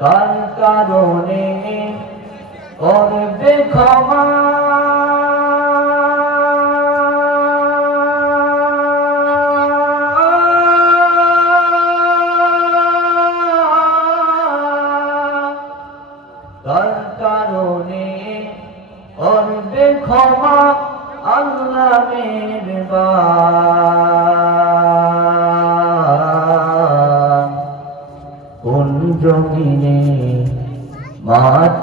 কার কারণে করবে ক্ষমা? করবে ক্ষমা? আল্লাহ মেহেরবান।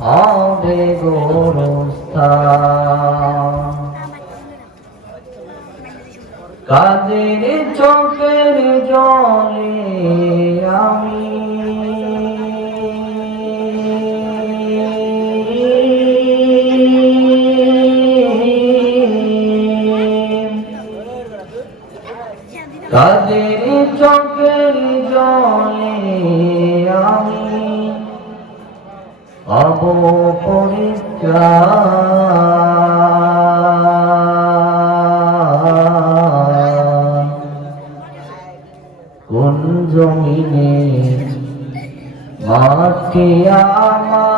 হবে গোরস্থান কাদের চোখের জলে আমি। কাদের চোখের জলে অব পরিত্রাণ কোন জমিনে মাটি আমার?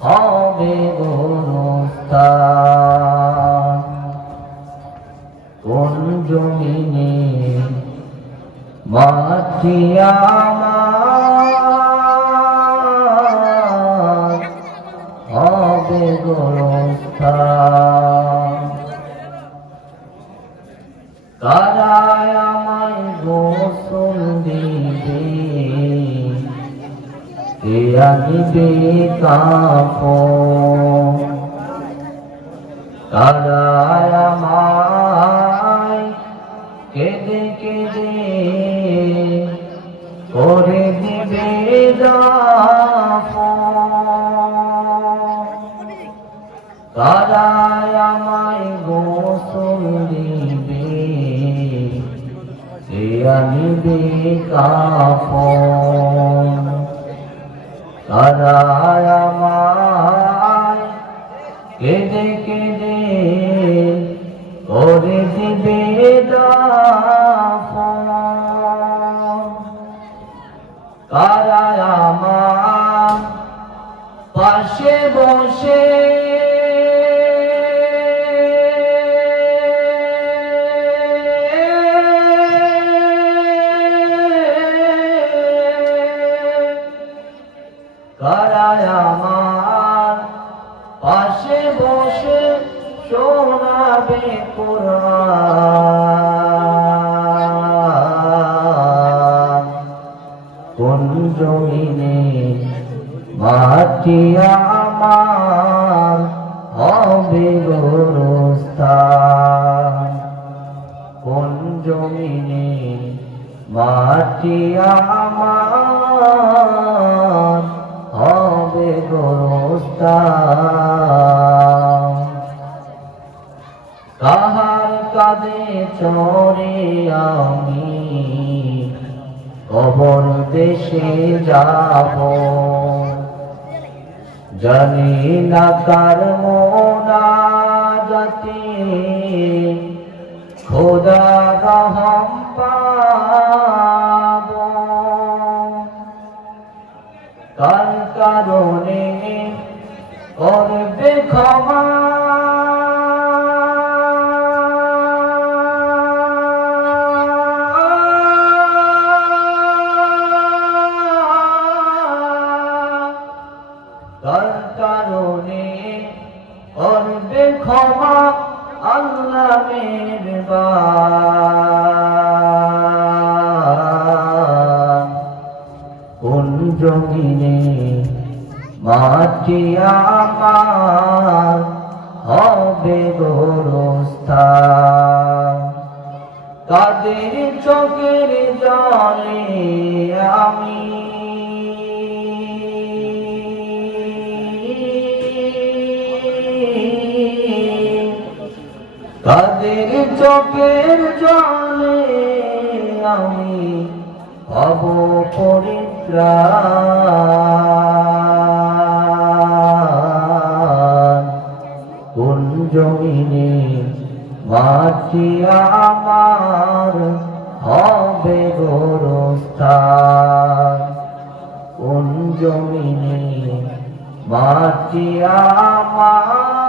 হবে কোন জমিনে মাটি কারায় আমায় গোসল দিবে। কে আনিবে কাপড় কারায় করে দিবে দাফন আনিবে কারায় আমায় কেঁদে কেঁদে করে দিবে কারায় আমার পাশে বসে কারায় আমার পাশে বসে শোনাবে কোন জমিনে মাটি কাহার কাঁধে চরে আমি কবর দেশে যাব। জানি না কার মোনা জাতি খোদা রহম পাব। কার কারণে করবে ক্ষমা। তার কারণে করবে ক্ষমা আল্লাহ কোন জমিনে মাটি আমার হবে গোরস্থান। তাদের চোখের জলে আমি তাদের চোখের জলে আমি হব পরিত্রাণ জমিনে মাটি আমার হবে গোরস্থান। কোন জমিনে মাটি আমার